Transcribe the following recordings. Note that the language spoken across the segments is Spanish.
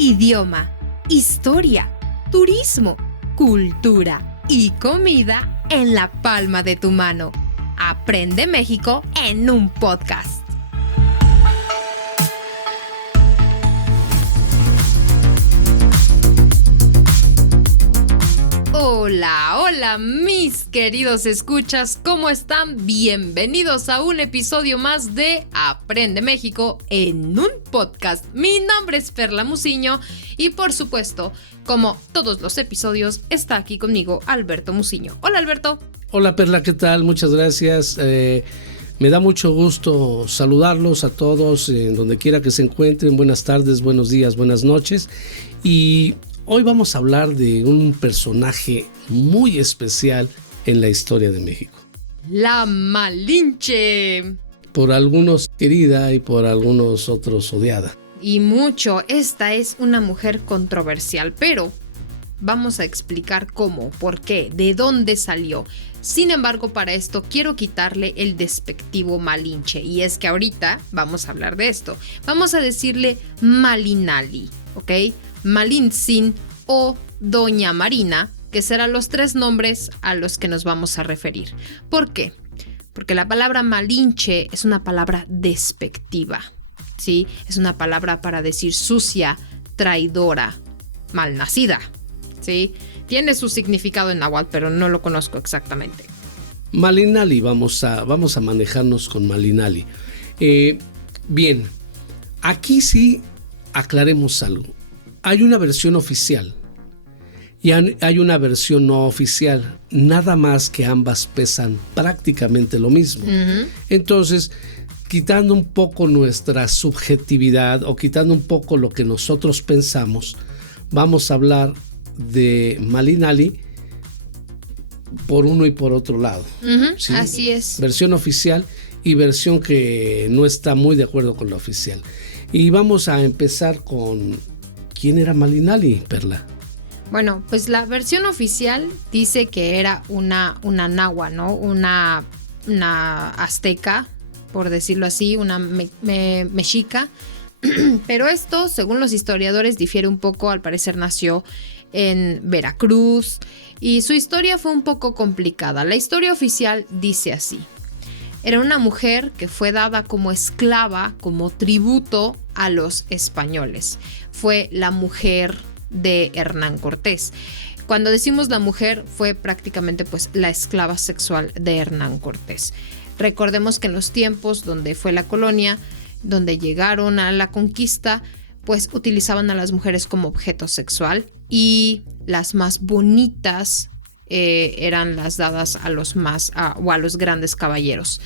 idioma, historia, turismo, cultura y comida en la palma de tu mano. Aprende México en un podcast. Hola, mis queridos escuchas, ¿cómo están? Bienvenidos a un episodio más de Aprende México en un podcast. Mi nombre es Perla Muciño y por supuesto, como todos los episodios, está aquí conmigo Alberto Muciño. Hola, Alberto. Hola, Perla, ¿qué tal? Muchas gracias. Me da mucho gusto saludarlos a todos en donde quiera que se encuentren. Buenas tardes, buenos días, buenas noches. Y hoy vamos a hablar de un personaje muy especial en la historia de México. La Malinche. Por algunos querida y por algunos otros odiada. Y mucho, esta es una mujer controversial, pero vamos a explicar cómo, por qué, de dónde salió. Sin embargo, para esto quiero quitarle el despectivo Malinche. Y es que ahorita vamos a hablar de esto. Vamos a decirle Malinali, ¿ok? Malintzin o Doña Marina, que serán los tres nombres a los que nos vamos a referir. ¿Por qué? Porque la palabra Malinche es una palabra despectiva, ¿sí? Es una palabra para decir sucia, traidora, malnacida, ¿sí? Tiene su significado en náhuatl, pero no lo conozco exactamente. Malinali, vamos a manejarnos con Malinali. Bien, aquí sí aclaremos algo. Hay una versión oficial y hay una versión no oficial, nada más que ambas pesan prácticamente lo mismo. Uh-huh. Entonces, quitando un poco nuestra subjetividad o quitando un poco lo que nosotros pensamos, vamos a hablar de Malinali por uno y por otro lado. Uh-huh. ¿Sí? Así es. Versión oficial y versión que no está muy de acuerdo con la oficial. Y vamos a empezar con ¿quién era Malinali, Perla? Bueno, pues la versión oficial dice que era una náhuatl, ¿no? Una azteca, por decirlo así, una mexica. Pero esto, según los historiadores, difiere un poco. Al parecer nació en Veracruz y su historia fue un poco complicada. La historia oficial dice así: era una mujer que fue dada como esclava, como tributo a los españoles. Fue la mujer de Hernán Cortés. Cuando decimos la mujer, fue prácticamente pues la esclava sexual de Hernán Cortés. Recordemos que en los tiempos donde fue la colonia, donde llegaron a la conquista, pues utilizaban a las mujeres como objeto sexual y las más bonitas eran las dadas a los grandes caballeros.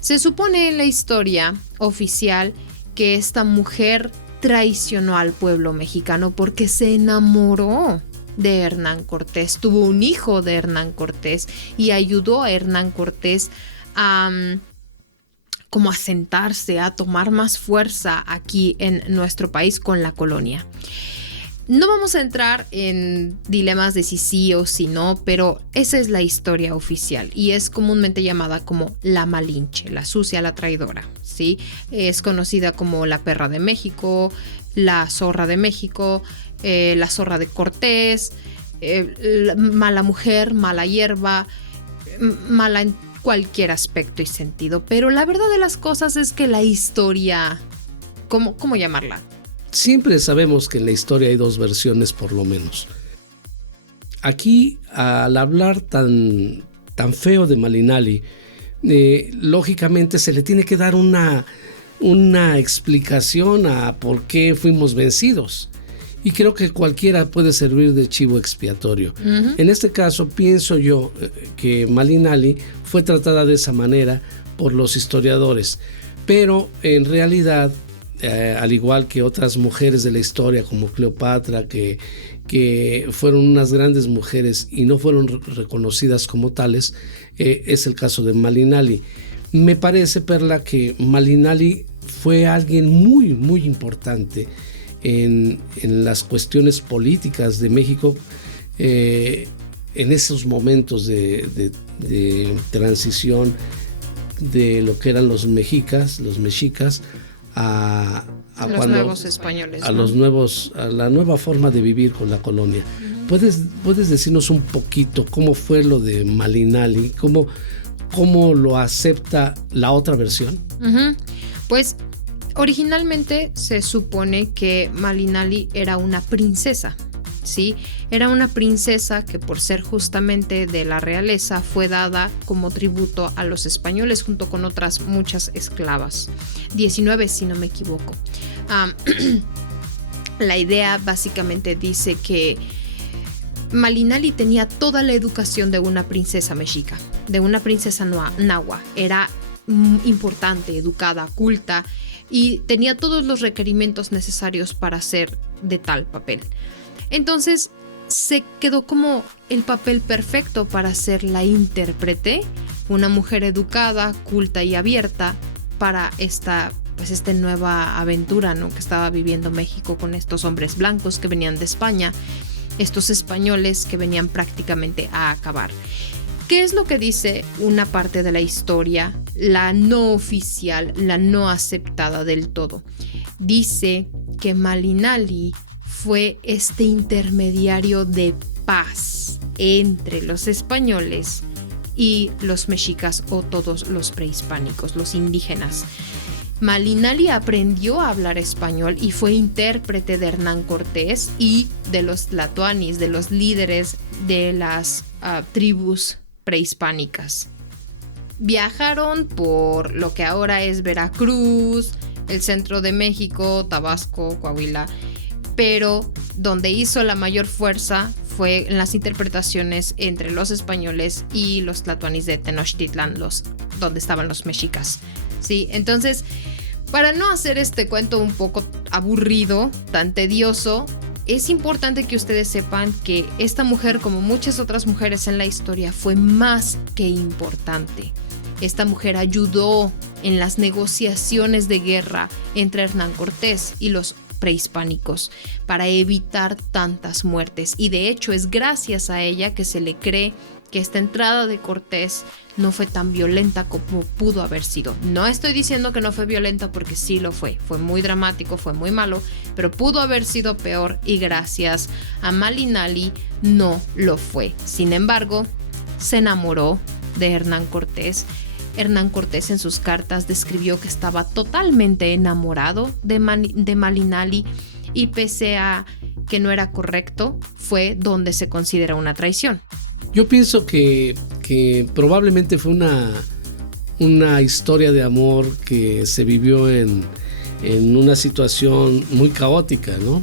Se supone en la historia oficial que esta mujer traicionó al pueblo mexicano porque se enamoró de Hernán Cortés, tuvo un hijo de Hernán Cortés y ayudó a Hernán Cortés a sentarse, a tomar más fuerza aquí en nuestro país con la colonia. No vamos a entrar en dilemas de si sí o si no, pero esa es la historia oficial y es comúnmente llamada como la Malinche, la sucia, la traidora, ¿sí? Es conocida como la perra de México, la zorra de México, la zorra de Cortés, mala mujer, mala hierba, mala en cualquier aspecto y sentido. Pero la verdad de las cosas es que la historia, ¿cómo llamarla? Siempre sabemos que en la historia hay dos versiones por lo menos. Aquí, al hablar tan feo de Malinali, lógicamente se le tiene que dar una explicación a por qué fuimos vencidos. Y creo que cualquiera puede servir de chivo expiatorio. Uh-huh. En este caso, pienso yo que Malinali fue tratada de esa manera por los historiadores. Pero en realidad, al igual que otras mujeres de la historia como Cleopatra, que fueron unas grandes mujeres y no fueron reconocidas como tales, es el caso de Malinali. Me parece, Perla, que Malinali fue alguien muy, muy importante en las cuestiones políticas de México en esos momentos de transición de lo que eran los mexicas a los nuevos españoles, a los nuevos, a la nueva forma de vivir con la colonia. ¿Puedes decirnos un poquito cómo fue lo de Malinali? ¿Cómo lo acepta la otra versión? Pues originalmente se supone que Malinali era una princesa, ¿sí? Era una princesa que por ser justamente de la realeza fue dada como tributo a los españoles junto con otras muchas esclavas, 19 si no me equivoco. La idea básicamente dice que Malinali tenía toda la educación de una princesa mexica, de una princesa nahua. Era importante, educada, culta y tenía todos los requerimientos necesarios para ser de tal papel. Entonces se quedó como el papel perfecto para ser la intérprete, una mujer educada, culta y abierta para esta nueva aventura, ¿no?, que estaba viviendo México con estos hombres blancos que venían de España, estos españoles que venían prácticamente a acabar. ¿Qué es lo que dice una parte de la historia, la no oficial, la no aceptada del todo? Dice que Malinali fue este intermediario de paz entre los españoles y los mexicas o todos los prehispánicos, los indígenas. Malinali aprendió a hablar español y fue intérprete de Hernán Cortés y de los tlatoanis, de los líderes de las tribus prehispánicas. Viajaron por lo que ahora es Veracruz, el centro de México, Tabasco, Coahuila, pero donde hizo la mayor fuerza fue en las interpretaciones entre los españoles y los tlatoanis de Tenochtitlan, donde estaban los mexicas. Sí, entonces, para no hacer este cuento un poco aburrido, tan tedioso, es importante que ustedes sepan que esta mujer, como muchas otras mujeres en la historia, fue más que importante. Esta mujer ayudó en las negociaciones de guerra entre Hernán Cortés y los prehispánicos para evitar tantas muertes, y de hecho es gracias a ella que se le cree que esta entrada de Cortés no fue tan violenta como pudo haber sido. No estoy diciendo que no fue violenta, porque sí lo fue muy dramático, fue muy malo, pero pudo haber sido peor y gracias a Malinali no lo fue. Sin embargo, se enamoró de Hernán Cortés. Hernán Cortés en sus cartas describió que estaba totalmente enamorado de Malinali, y pese a que no era correcto, fue donde se considera una traición. Yo pienso que probablemente fue una historia de amor que se vivió en una situación muy caótica, ¿no?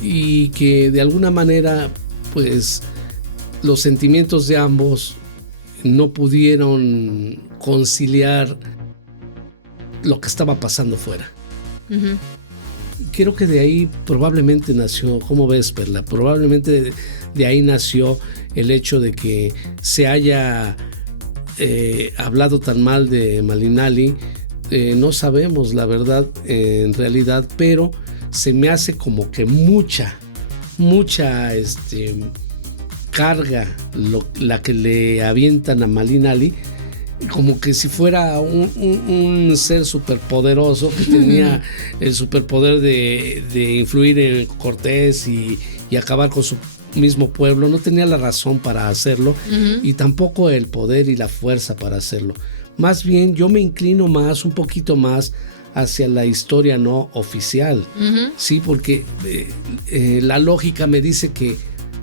Y que de alguna manera, pues, los sentimientos de ambos no pudieron conciliar lo que estaba pasando fuera. Creo que de ahí probablemente nació, ¿cómo ves, Perla? Probablemente de ahí nació el hecho de que se haya hablado tan mal de Malinali. No sabemos la verdad en realidad, pero se me hace como que mucha carga la que le avientan a Malinali, como que si fuera un ser superpoderoso que tenía el superpoder de influir en Cortés y acabar con su mismo pueblo. No tenía la razón para hacerlo, y tampoco el poder y la fuerza para hacerlo. Más bien yo me inclino un poquito más hacia la historia no oficial, sí, porque la lógica me dice que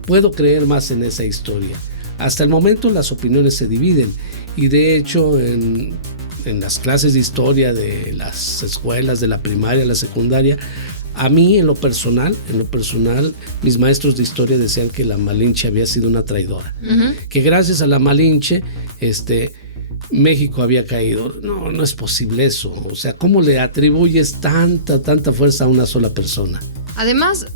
puedo creer más en esa historia. Hasta el momento las opiniones se dividen, y de hecho en las clases de historia de las escuelas, de la primaria, la secundaria, a mí en lo personal, mis maestros de historia decían que la Malinche había sido una traidora, que gracias a la Malinche México había caído. No es posible eso. O sea, ¿cómo le atribuyes tanta fuerza a una sola persona? Además,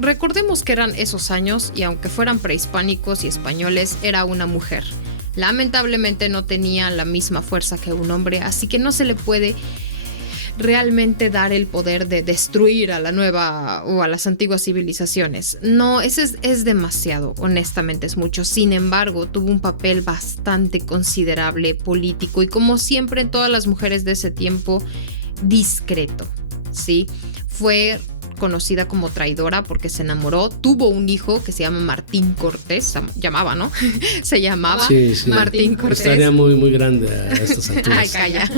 recordemos que eran esos años, y aunque fueran prehispánicos y españoles, era una mujer. Lamentablemente no tenía la misma fuerza que un hombre, así que no se le puede realmente dar el poder de destruir a la nueva o a las antiguas civilizaciones. No, ese es demasiado, honestamente es mucho. Sin embargo, tuvo un papel bastante considerable político, y como siempre en todas las mujeres de ese tiempo, discreto, ¿sí? Fue conocida como traidora porque se enamoró, tuvo un hijo que se llama Martín Cortés, llamaba, ¿no? Se llamaba Martín Cortés. Estaría muy, muy grande a estas alturas. Ay, calla.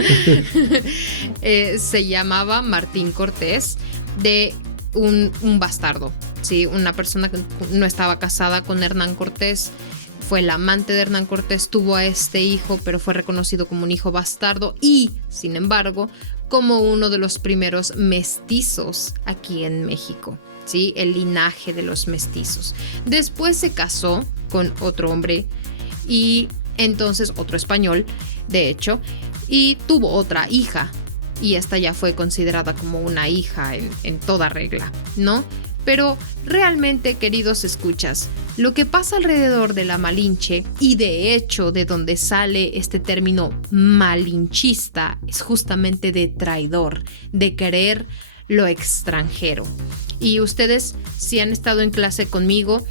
Se llamaba Martín Cortés, de un bastardo, ¿sí? Una persona que no estaba casada con Hernán Cortés, fue el amante de Hernán Cortés, tuvo a este hijo, pero fue reconocido como un hijo bastardo y, sin embargo, como uno de los primeros mestizos aquí en México, ¿sí? El linaje de los mestizos. Después se casó con otro hombre y entonces otro español, de hecho, y tuvo otra hija. Y esta ya fue considerada como una hija en toda regla, ¿no? Pero realmente, queridos escuchas, lo que pasa alrededor de la Malinche, y de hecho de donde sale este término malinchista, es justamente de traidor, de querer lo extranjero. Y ustedes, si han estado en clase conmigo,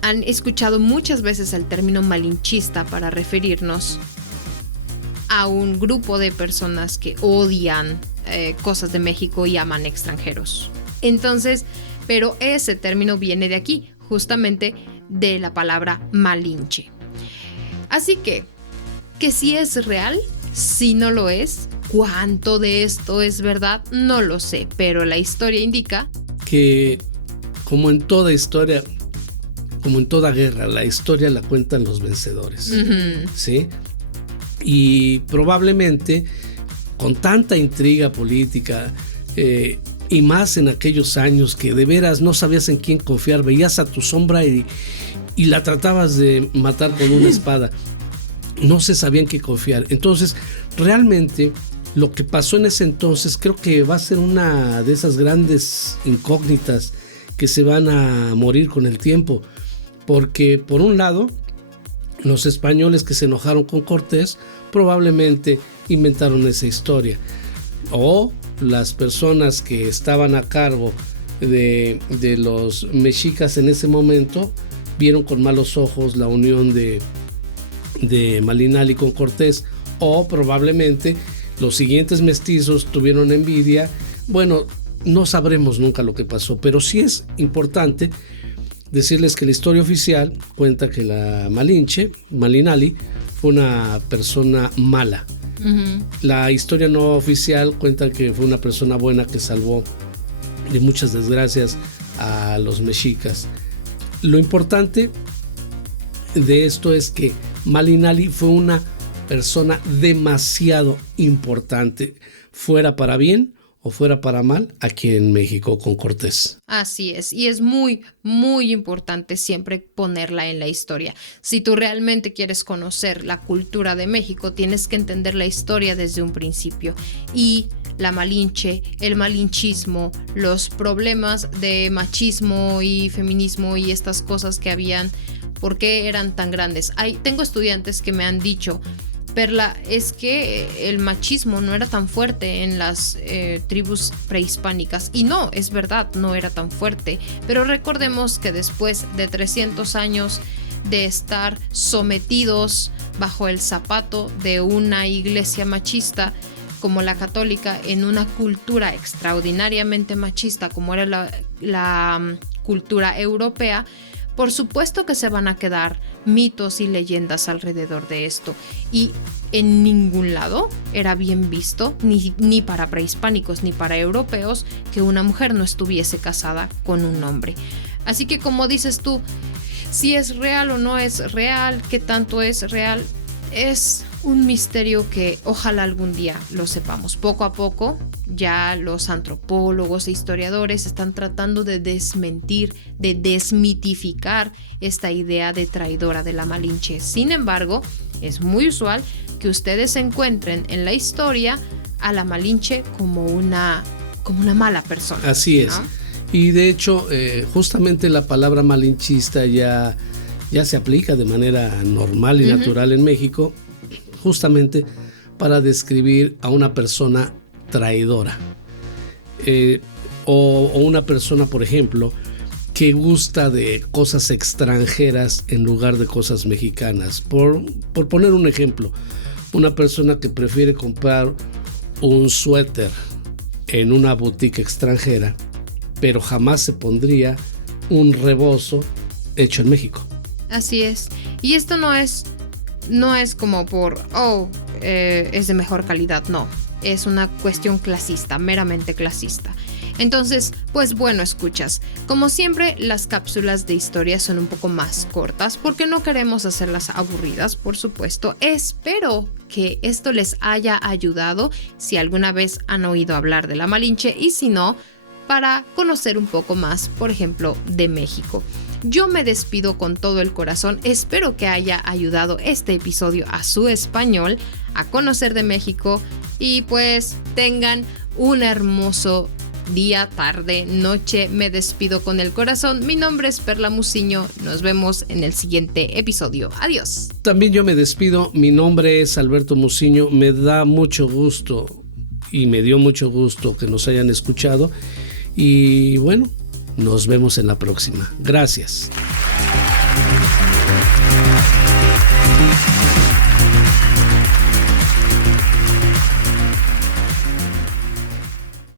han escuchado muchas veces el término malinchista para referirnos a un grupo de personas que odian cosas de México y aman extranjeros. Entonces, pero ese término viene de aquí, justamente de la palabra malinche. Así que si es real, si no lo es, ¿cuánto de esto es verdad? No lo sé, pero la historia indica que, como en toda historia, como en toda guerra, la historia la cuentan los vencedores, ¿sí? Y probablemente con tanta intriga política, y más en aquellos años que de veras no sabías en quién confiar, veías a tu sombra y la tratabas de matar con una espada, no se sabía en qué confiar. Entonces, realmente lo que pasó en ese entonces creo que va a ser una de esas grandes incógnitas que se van a morir con el tiempo, porque por un lado, los españoles que se enojaron con Cortés probablemente inventaron esa historia, o las personas que estaban a cargo de los mexicas en ese momento vieron con malos ojos la unión de Malinali con Cortés, o probablemente los siguientes mestizos tuvieron envidia. Bueno, no sabremos nunca lo que pasó, pero sí es importante decirles que la historia oficial cuenta que la Malinche, Malinali, fue una persona mala. La historia no oficial cuenta que fue una persona buena que salvó de muchas desgracias a los mexicas. Lo importante de esto es que Malinali fue una persona demasiado importante, fuera para bien o fuera para mal, aquí en México con Cortés. Así es, y es muy, muy importante siempre ponerla en la historia. Si tú realmente quieres conocer la cultura de México, tienes que entender la historia desde un principio. Y la Malinche, el malinchismo, los problemas de machismo y feminismo y estas cosas que habían, ¿por qué eran tan grandes? Tengo estudiantes que me han dicho: Perla, es que el machismo no era tan fuerte en las tribus prehispánicas. Y no, es verdad, no era tan fuerte. Pero recordemos que después de 300 años de estar sometidos bajo el zapato de una iglesia machista como la católica, en una cultura extraordinariamente machista como era la cultura europea, por supuesto que se van a quedar mitos y leyendas alrededor de esto. Y en ningún lado era bien visto, ni para prehispánicos ni para europeos, que una mujer no estuviese casada con un hombre. Así que, como dices tú, si es real o no es real, qué tanto es real, es un misterio que ojalá algún día lo sepamos. Poco a poco ya los antropólogos e historiadores están tratando de desmentir, de desmitificar esta idea de traidora de la Malinche. Sin embargo, es muy usual que ustedes encuentren en la historia a la Malinche como una mala persona. Así es, ¿no? Y de hecho, justamente la palabra malinchista ya se aplica de manera normal y natural en México, justamente para describir a una persona traidora, o una persona, por ejemplo, que gusta de cosas extranjeras en lugar de cosas mexicanas. Por poner un ejemplo, una persona que prefiere comprar un suéter en una boutique extranjera, pero jamás se pondría un rebozo hecho en México. Así es. Y esto no es como por, es de mejor calidad, no. Es una cuestión clasista, meramente clasista. Entonces, pues bueno, escuchas. Como siempre, las cápsulas de historia son un poco más cortas porque no queremos hacerlas aburridas, por supuesto. Espero que esto les haya ayudado si alguna vez han oído hablar de la Malinche y si no, para conocer un poco más, por ejemplo, de México. Yo me despido con todo el corazón. Espero que haya ayudado este episodio a su español, a conocer de México y pues tengan un hermoso día, tarde, noche. Me despido con el corazón. Mi nombre es Perla Muciño. Nos vemos en el siguiente episodio. Adiós. También yo me despido. Mi nombre es Alberto Muciño. Me da mucho gusto y me dio mucho gusto que nos hayan escuchado. Y bueno, nos vemos en la próxima. Gracias.